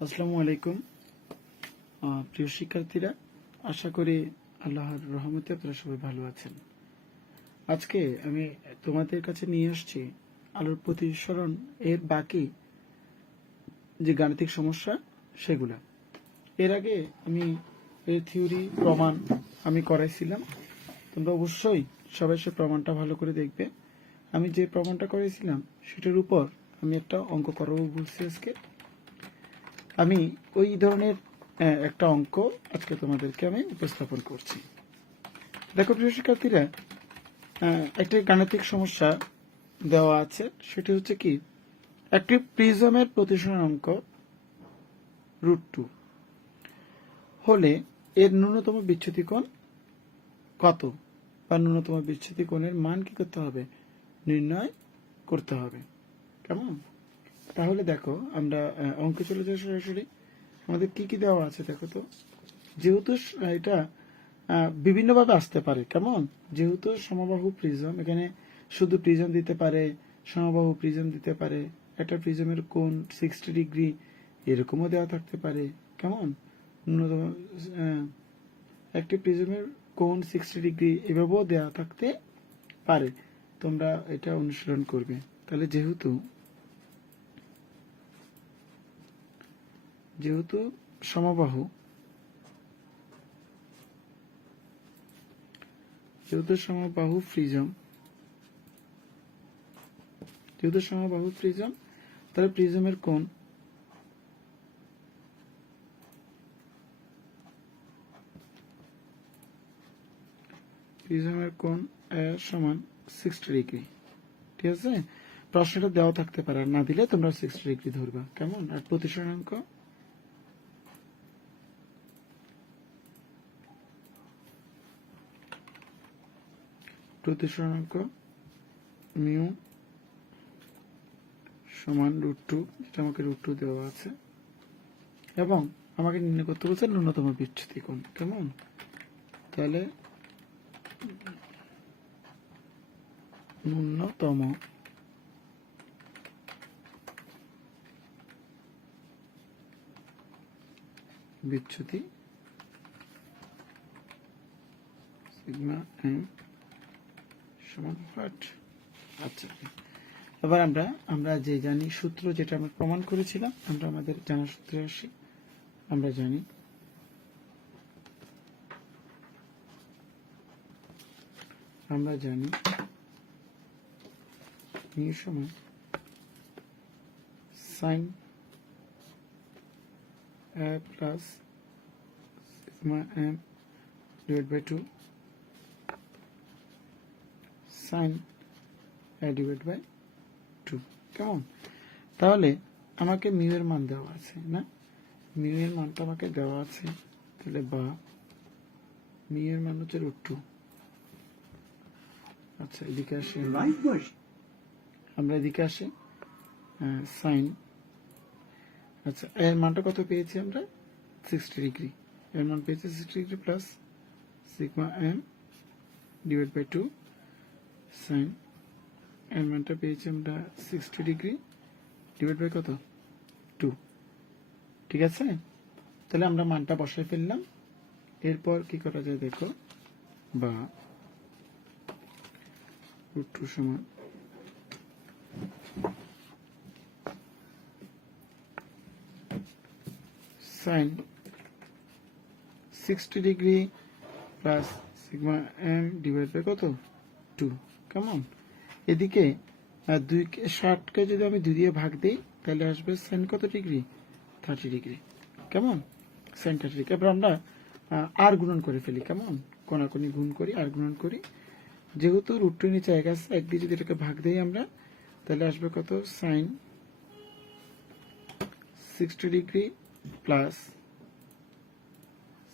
আসসালামু আলাইকুম প্রিয় শিক্ষার্থীরা, আশা করি আল্লাহর রহমতে আপনারা সবাই ভালো আছেন। আজকে আমি তোমাদের কাছে নিয়ে আসছি আলোর প্রতিসরণ এর বাকি যে গাণিতিক সমস্যা সেগুলা। এর আগে আমি এর থিওরি প্রমাণ আমি করাইছিলাম। তোমরা অবশ্যই সবাই সে প্রমাণটা ভালো করে দেখবে। আমি যে প্রমাণটা করেছিলাম সেটার উপর আমি একটা অঙ্ক করাবো বলছি আজকে। আমি ওই ধরনের একটা অঙ্ক আজকে তোমাদেরকে আমি উপস্থাপন করছি। দেখো প্রিয় শিক্ষার্থীরা, একটা গাণিতিক সমস্যা দেওয়া আছে। সেটি হচ্ছে কি, একটি প্রিজমের প্রতিসরণাঙ্ক √2 হলে এর ন্যূনতম বিচ্যুতি কোণ কত, বা ন্যূনতম বিচ্যুতি কোণের মান কি করতে হবে, নির্ণয় করতে হবে। কেমন? তাহলে দেখো আমরা অঙ্কে চলে যাই সরাসরি। আমাদের কি কি দেওয়া আছে দেখো তো। যেহেতু এটা বিভিন্নভাবে আসতে পারে, কেমন, যেহেতু সমবাহু প্রিজম, এখানে শুধু প্রিজম দিতে পারে, সমবাহু প্রিজম দিতে পারে, একটা প্রিজমের কোণ 60 ডিগ্রি এরকমও দেওয়া থাকতে পারে। কেমন? ন্যূনতম একটি প্রিজমের কোণ 60 ডিগ্রি এভাবেও দেওয়া থাকতে পারে। তোমরা এটা অনুসরণ করবে। তাহলে যেহেতু সমবাহু প্রিজম, তাহলে প্রিজমের কোণ সমান 60 ডিগ্রি। ঠিক আছে? প্রশ্নটা দেওয়া থাকতে পারে, আর না দিলে তোমরা 60 ডিগ্রি ধরবা। কেমন? আর প্রতিসরণাঙ্ক মিউ সমান √2, যেটা আমাকে √2 দেওয়া আছে, এবং আমাকে নির্ণয় করতে বলছে ন্যূনতম বিচ্যুতি কোণ। কেমন? তাহলে ন্যূনতম বিচ্যুতি সিগমা এম সমান হোয়াট। আচ্ছা, এবার আমরা যে জানি সূত্র, যেটা আমরা প্রমাণ করেছিলাম, আমরা আমাদের জানা সূত্রে আসি। আমরা জানি মিউ সমান sine A plus sigma M divide by 2 sine A divide by 2। কেমন? তাহলে আমাকে মিউ এর মান দেওয়া আছে না, মিউ এর মানটা আমাকে দেওয়া আছে। তাহলে বা মিউ এর মান হচ্ছে √2। আচ্ছা, এদিকে আসি, আমরা এদিকে আসি সাইন। আচ্ছা, এর মানটা কত পেয়েছি আমরা? 60 ডিগ্রি। এর মান পেয়েছি 60 degree plus sigma M divide by 2 sine. এর মানটা পেয়েছি আমরা 60 ডিগ্রি ডিভাইড বাই কত? 2। ঠিক আছে? তাহলে আমরা মানটা বসাই ফেললাম। এরপর কি করা যায় দেখো, বা √2 সমান sine 60 degree plus sigma M divide by কত? 2। কেমন? এদিকে 60কে যদি আমি 2 দিয়ে ভাগ দিই, তাহলে আসবে সাইন কত ডিগ্রি? 30 ডিগ্রি। কেমন? Sine 30 degree. এবার আমরা আর গুণন করে ফেলি। কেমন? কোনাকুনি গুণ করি, আর গুণন করি। যেহেতু √2 নিচে এক আছে, এক দিয়ে যদি এটাকে ভাগ দিই আমরা, তাহলে আসবে কত? Sine 60 degree plus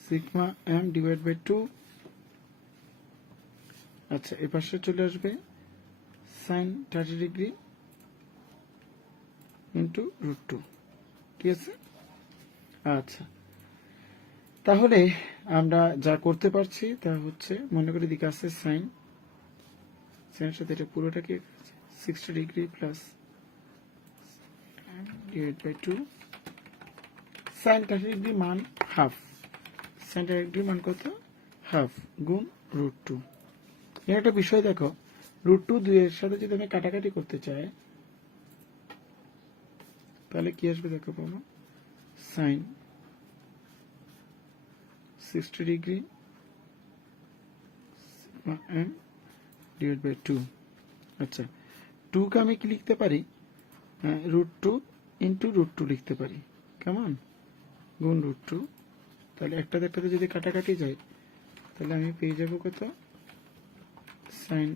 sigma M divide by 2। আচ্ছা, এ পাশে চলে আসবে সাইন 30 ডিগ্রি ইন্টু √2। ঠিক আছে? আচ্ছা, তাহলে আমরা যা করতে পারছি তা হচ্ছে, মনে করি দিকে আছে সাইন, সাইনের সাথে এটা পুরোটাকে 60 degree plus divide by 2 sine 30 degree মান হাফ, সাইন 30 ডিগ্রি মান কত, হাফ গুণ √2। এর একটা বিষয় দেখো, √2 2 এর সাথে যদি আমি কাটাকাটি করতে চাই তাহলে কি আসবে দেখো, পাবো sine 60 degree m divide by 2। আচ্ছা, 2 কে আমি কি লিখতে পারি, √2 ইন্টু √2 লিখতে পারি, কেমন, গুণ √2। তাহলে একটাতে একটাতে যদি কাটাকাটি যায় তাহলে আমি পেয়ে যাবো কত, sine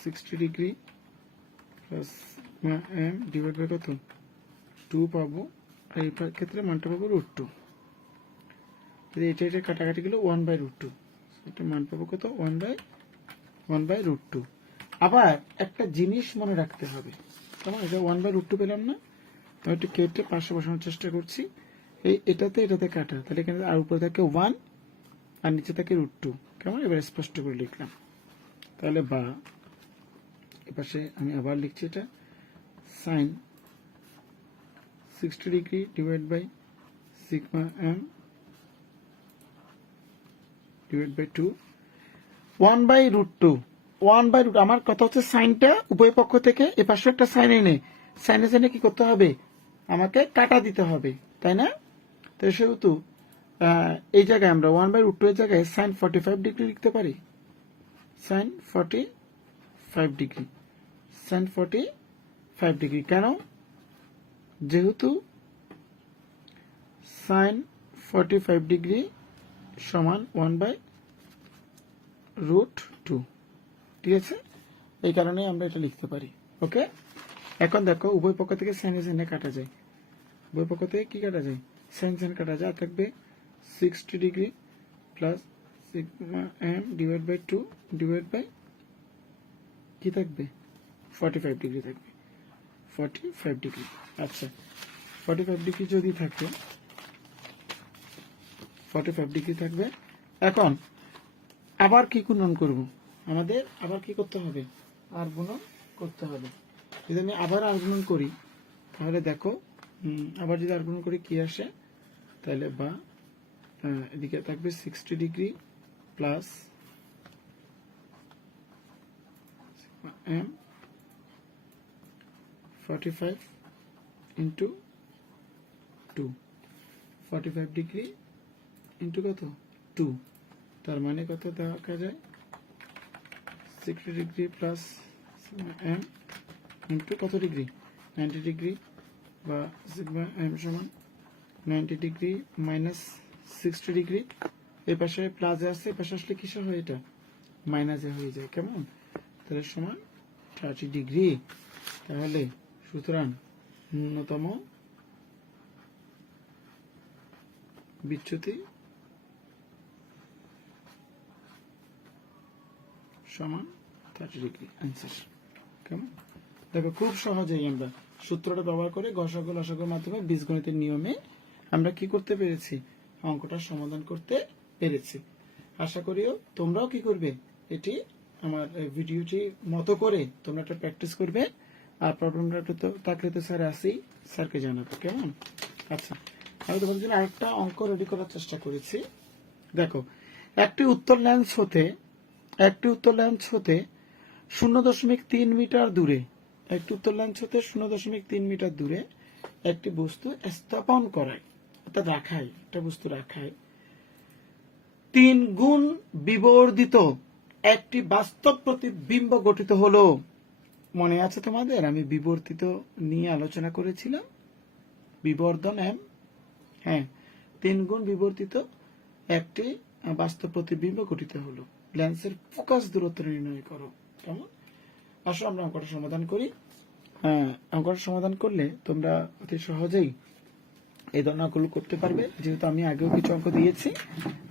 60 degree plus m divide by কত, 2 পাবো, আর এই ক্ষেত্রে মানটা পাবো √2। যদি এটা এটা কাটাকাটি গেলো 1/√2, এটা মান পাবো কত, 1/√2। আবার একটা জিনিস মনে রাখতে হবে, কেমন, এটা 1/√2 পেলাম না, আমি একটু কেটে পাশে বসানোর চেষ্টা করছি। এই এটাতে কাটা, তাহলে এখানে আর উপরে থাকে 1 আর নিচে থাকে √2, কেমন, এবার স্পষ্ট করে লিখলাম। তাহলে বা এপাশে আমি আবার লিখছি, এটা sine 60 degree divide by sigma m divide by 2, 1/√2। আমার কথা হচ্ছে সাইনটা উভয় পক্ষ থেকে এপাশে একটা সাইন এনে, সাইনে কি করতে হবে, আমাকে কাটা দিতে হবে, তাই না? তো সেহেতু এই জায়গায় আমরা 1/√2 এর জায়গায় সাইন 45 ডিগ্রি লিখতে পারি, সাইন 45 ডিগ্রি, সাইন 45 ডিগ্রি। কেন? যেহেতু সাইন 45 ডিগ্রি সমান 1/√2, ঠিক আছে, এই কারণে আমরা এটা লিখতে পারি। ওকে, এখন দেখো উভয় পক্ষ থেকে সাইনে কাটা যায়, উভয় পক্ষ থেকে কি কাটা যায়, সাইন কাটা যায়, থাকবে 60 degree plus sigma m divide by 2 by বাই কি থাকবে, 45 ডিগ্রি থাকবে, 45 ডিগ্রি। আচ্ছা, 45 ডিগ্রি যদি থাকে, 45 ডিগ্রি থাকবে। এখন আবার কি গুণন করব, আমাদের আবার কি করতে হবে, আর গুণন করতে হবে। যদি আমি আবার আর গুণন করি তাহলে দেখো, আবার যদি আর গুণন করি কি আসে, তাহলে বা এদিকে থাকবে 60 degree plus m 45 into 2, 45 degree into কত, 2, তার মানে কত দেখা যায়, 60 ডিগ্রি প্লাস m ইন্টু কত ডিগ্রি, 90 ডিগ্রি, বা সিগমা m সমান 90 ডিগ্রি মাইনাস 60 ডিগ্রি। এই পাশে প্লাসে আসছে, এই পাশে আসলে কিসে হয়, এটা মাইনাসে হয়ে যায়, কেমন, তাহলে সমান 30 ডিগ্রি। তাহলে সুতরাং ন্যূনতম বিচ্যুতি সমান 30 ডিগ্রি, অ্যান্সার। কেমন, দেখো খুব সহজেই আমরা সূত্রটা ব্যবহার করে গসাগু লসাগুর মাধ্যমে বীজগণিতের নিয়মে আমরা কি করতে পেরেছি, অঙ্কটা সমাধান করতে পেরেছি। আশা করিও তোমরাও কি করবে, এটি আমার ভিডিওটি মতো করে তোমরা একটা প্র্যাকটিস করবে, আর প্রবলেমটা তো থাকলে তো স্যার আসি, স্যারকে জানাবো, কেমন। আচ্ছা, আমি তোমাদের জন্য আরেকটা অঙ্ক রেডি করার চেষ্টা করেছি। দেখো, একটি উত্তর লেন্স হতে 0.3 মিটার দূরে, একটি উত্তর লেন্স হতে 0.3 মিটার দূরে একটি বস্তু স্থাপন করায়, অর্থাৎ রাখায়, একটা বস্তু রাখায় 3 গুণ বিবর্ধিত একটি বাস্তব প্রতিবিম্ব গঠিত হলো। মনে আছে তোমাদের, আমি বিবর্তিত নিয়ে আলোচনা করেছিলাম, বিবর্ধন m, হ্যাঁ, 3 গুণ বিবর্তিত একটি বাস্তব প্রতিবিম্ব গঠিত হলো, লেন্সের ফোকাস দূরত্ব নির্ণয় করো। কেমন, আসো আমরা অঙ্কটা সমাধান করি। অঙ্কটা সমাধান করলে তোমরা অতি সহজেই এই ধরনের অঙ্কগুলো করতে পারবে, যেহেতু আমি আগেও কিছু অঙ্ক দিয়েছি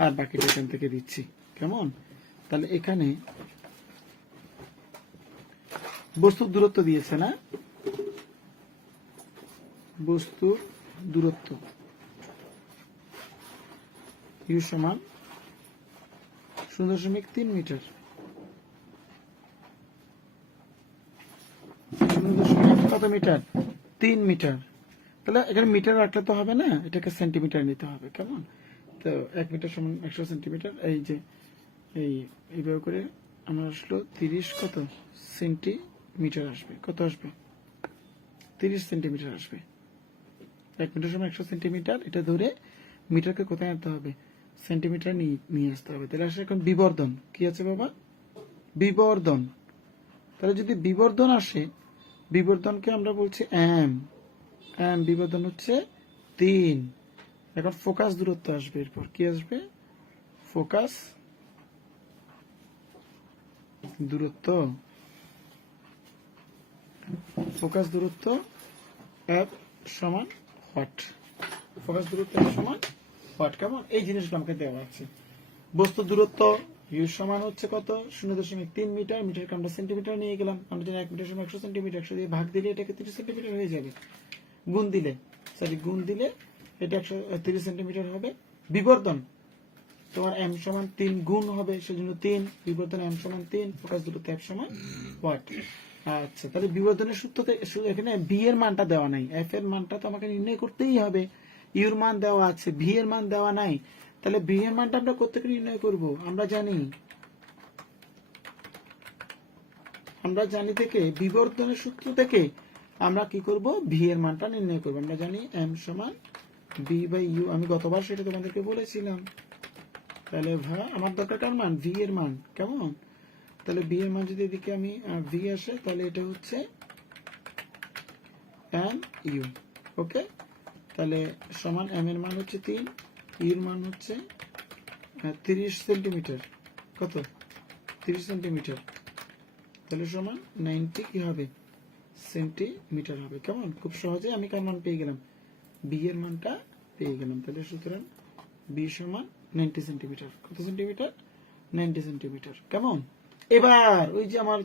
আর বাকিটা এখান থেকে দিচ্ছি, কেমন। তাহলে এখানে বস্তুর দূরত্ব দিয়েছে না, বস্তুর দূরত্ব ইউ সমান 0.3 মিটার, 0.3 মিটার, 3 মিটার। তাহলে এখানে মিটার রাখলে তো হবে না, এটাকে সেন্টিমিটার নিতে হবে। কেমন? তো 1 মিটার সমান 100 সেন্টিমিটার। এই যে এইভাবে করে আমার আসলো 30 কত সেন্টিমিটার আসবে। কত আসবে? 30 সেন্টিমিটার আসবে। 1 মিটার সমান 100 সেন্টিমিটার। এটা ধরে মিটারকে কোথায় আনতে হবে? সেন্টিমিটার নিয়ে আসতে হবে। তাহলে আসলে এখন বিবর্ধন কি আছে বাবা? বিবর্ধন। তাহলে যদি বিবর্ধন আসে, বিবর্ধনকে আমরা বলছি এম। বিবর্ধন হচ্ছে 3। এখন ফোকাস দূরত্ব আসবে। এরপর কি আসবে? ফোকাস দূরত্ব। ফোকাস দূরত্ব এফ সমান হোয়াট? ফোকাস দূরত্ব এফ সমান হোয়াট? কেমন? এই জিনিসগুলো আমাকে দেওয়া আছে। বস্তু দূরত্ব ইউ সমান হচ্ছে কত? 0.3 মিটার। মিটারকে আমরা সেন্টিমিটার নিয়ে গেলাম। আমরা জানি 1 মিটার সমান 100 সেন্টিমিটার। 100 দিয়ে ভাগ দিলে এটাকে 30 সেন্টিমিটার হয়ে যাবে। গুণ দিলে এটা 130 সেন্টিমিটার হবে। বিবর্ধন তোমার এম সমান 3 গুণ হবে, সেজন্য 3। বিবর্ধন এম সমান 3, ফোকাস দূরত্ব এফ সমান হোয়াট? আচ্ছা, তাহলে বিবর্ধনের সূত্রতে এখানে বি এর মানটা দেওয়া নাই, এফ এর মানটা তো আমাকে নির্ণয় করতেই হবে। ইউর মান দেওয়া আছে, ভি এর মান দেওয়া নাই। তাহলে ভি এর মানটা আমরা কোথা থেকে নির্ণয় করব? আমরা জানি থেকে বিবর্ধনের সূত্র থেকে আমরা কি করব? ভি এর মানটা নির্ণয় করব। আমরা জানি এম সমান বি বাই ইউ। আমি গতবার সেটা তোমাদেরকে বলেছিলাম। তাহলে আমার দরকার কার মান? ভি এর মান। কেমন? তাহলে বি এর মান যদি এদিকে আমি ভি আসে, তাহলে এটা হচ্ছে এম ইউ। ওকে, তাহলে সমান এম এর মান হচ্ছে 3, ইউর মান হচ্ছে 30 সেন্টিমিটার। কত? 30 সেন্টিমিটার। তাহলে সমান 90 কি হবে? সেন্টিমিটার হবে। কেমন? খুব সহজে আমি কার মান পেয়ে গেলাম? বি এর মানটা পেয়ে গেলাম। তাহলে সুতরাং বি সমান 90 সেন্টিমিটার। কত সেন্টিমিটার? 90 সেন্টিমিটার। কেমন? এবার ওই যে আমার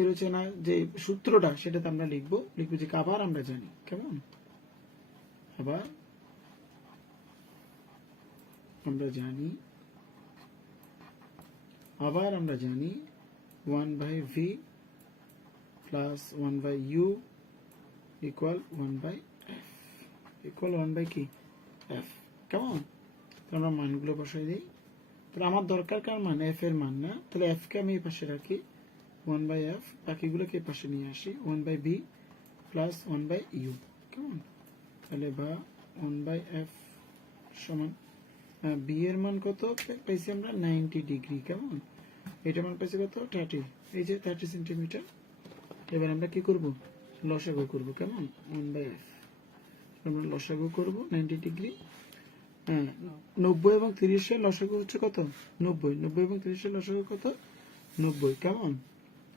চিরচেনা যে সূত্রটা, সেটাতে আমরা লিখবো যে আবার আমরা জানি। কেমন? আবার আমরা জানি 1 by V plus 1 by U equal 1 by F. Equal 1 by কি? এফ। কেমন? আমরা মানগুলো বসাই দিই। তাহলে আমার দরকার কার মান? এফ এর মান না? তাহলে এফ কে আমি এই পাশে রাখি, 1 বাই এফ। বাকিগুলোকে এই পাশে নিয়ে আসি, 1 by B plus 1 by U. কেমন? তাহলে বা 1 বাই এফ সমান বি এর মান কত পাইছি আমরা? 90 ডিগ্রি। কেমন? এটা মান পাইছি কত? 30। এই যে 30 সেন্টিমিটার। এবার আমরা কি করব? লসাগু করব। কেমন? 1 বাই এফ আমরা লসাগু করব 90 ডিগ্রি। 90 এবং 30 এর লসাগু হচ্ছে কত? 90। 90 এবং 30 এর লসাগু কত? 90। কেমন?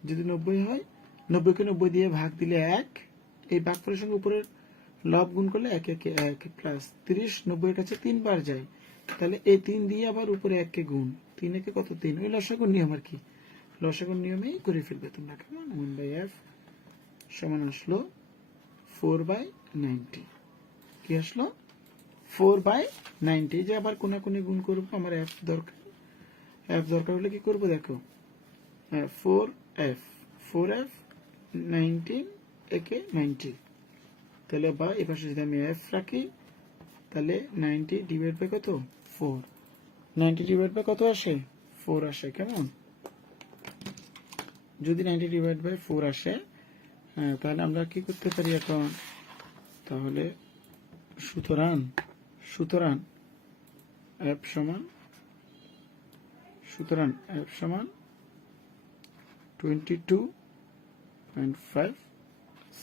যদি 90 হয়, 90 কে 90 দিয়ে ভাগ দিলে 1। এই ভাগ করার সঙ্গে উপরের লব গুণ করলে 1 একে 1 প্লাস 30 90 এর কাছে 3 বার যায়। তাহলে এই 3 দিয়ে আবার উপরে 1 কে গুণ, 3 একে কত? 3। ওই লসাগুর নিয়ম আর কি, লসাগুর নিয়মেই করে ফেলবে তোমরা। কেমন? 1 বাই এফ সমান আসলো 4 বাই 90। কি আসলো? 4 বাই 90। যে আবার কোনাকুনি গুণ করবো, আমার এফ দরকার। এফ দরকার হলে কি করবো? দেখো, 4f 19 একে 90। তাহলে বা এ পাশে যদি আমি এফ রাখি, তাহলে 90 ডিভাইড বাই কত? 4। 90 ডিভাইড বাই কত আসে? 4 আসে। কেমন? যদি 90 ডিভাইড বাই 4 আসে, তাহলে আমরা কি করতে পারি এখন? তাহলে সুতরাং এফ সমান 22.5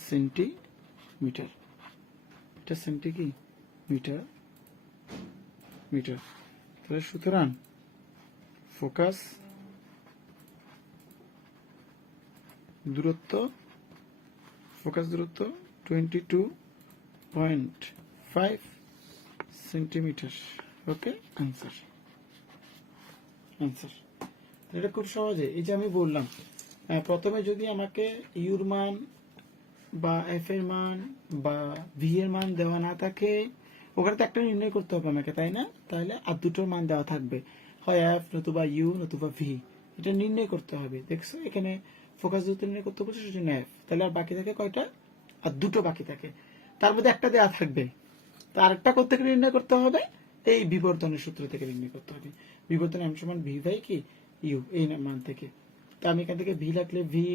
সেন্টিমিটার। এটা সেন্টি কি? মিটার। তাহলে সুতরাং ফোকাস দূরত্ব 22.5 সেন্টিমিটার। ওকে, আনসার। এটা খুব সহজে, এই যে আমি বললাম, প্রথমে যদি আমাকে ইউর মান বা এফ এর মান বা ভি এর মান দেওয়া না থাকে, ওখানে তো একটা নির্ণয় করতে হবে আমাকে, তাই না? তাহলে আর দুটোর মান দেওয়া থাকবে, হয় এফ নতুবা ইউ নতুবা ভি। এটা নির্ণয় করতে হবে। দেখছো এখানে ফোকাস দূরত্ব নির্ণয় করতে বলছে, সেজন্য এফ। তাহলে আর বাকি থাকে কয়টা? আর দুটো বাকি থাকে, তার মধ্যে একটা দেয়া থাকবে, তো আরেকটা কোথা থেকে নির্ণয় করতে হবে? এই বিবর্তনের সূত্র থেকে নির্ণয় করতে হবে। বিবর্তন m সমান ভি বাই কি ইউ, এই মান থেকে। তো আমি এখান থেকে ভি লাগলে ভি,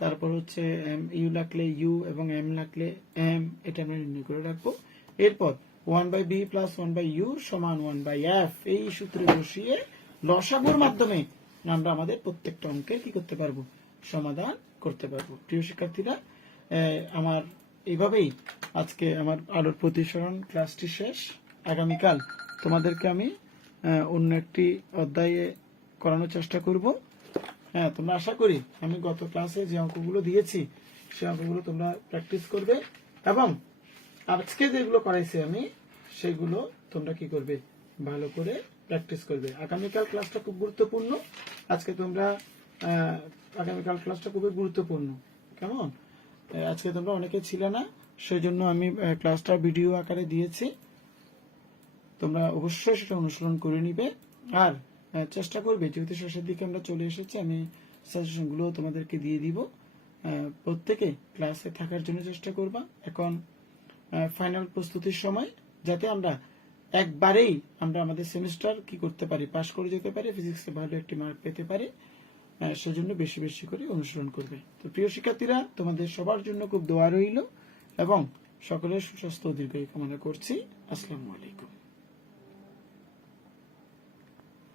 তারপর হচ্ছে ইউ লাগলে ইউ এবং এম লাগলে এম, এটা আমরা নির্ণয় করে রাখবো। এরপর 1/b প্লাস 1/u সমান 1/f, এই সূত্রে বসিয়ে লসাগুর মাধ্যমে আমরা আমাদের প্রত্যেকটা অঙ্কের কি করতে পারবো? সমাধান করতে পারবো। প্রিয় শিক্ষার্থীরা, আমার এইভাবেই আজকে আমার আলোর প্রতিসরণ ক্লাসটি শেষ। আগামীকাল তোমাদেরকে আমি অন্য একটি অধ্যায়ে করানোর চেষ্টা করব। হ্যাঁ, তোমরা আশা করি আমি গত ক্লাসে যে অঙ্কগুলো দিয়েছি সেই অঙ্কগুলো তোমরা প্র্যাকটিস করবে, এবং আজকে যেগুলো করাইছি আমি সেগুলো তোমরা কি করবে? ভালো করে প্র্যাকটিস করবে। আগামীকাল ক্লাসটা খুব গুরুত্বপূর্ণ। আজকে তোমরা আগামীকাল ক্লাসটা খুবই গুরুত্বপূর্ণ। কেমন? আজকে তোমরা অনেকে ছিলে না, সেই জন্য আমি ক্লাসটা ভিডিও আকারে দিয়েছি। তোমরা অবশ্যই সেটা অনুসরণ করে নিবে, আর চেষ্টা করবে, যেহেতু শেষের দিকে আমরা চলে এসেছি, আমি সাজেশনগুলো তোমাদেরকে দিয়ে দিব। প্রত্যেকে ক্লাসে থাকার জন্য চেষ্টা করবা। এখন ফাইনাল প্রস্তুতির সময়, যাতে আমরা একবারেই আমরা আমাদের সেমিস্টার কি করতে পারি, পাশ করে যেতে পারি, ফিজিক্সে ভালো একটি মার্ক পেতে পারি, সেজন্য বেশি বেশি করে অনুসরণ করবে। তো প্রিয় শিক্ষার্থীরা, তোমাদের সবার জন্য খুব দোয়া রইল এবং সকলের সুস্বাস্থ্য ও দীর্ঘায়ু কামনা করছি। আসসালামু আলাইকুম।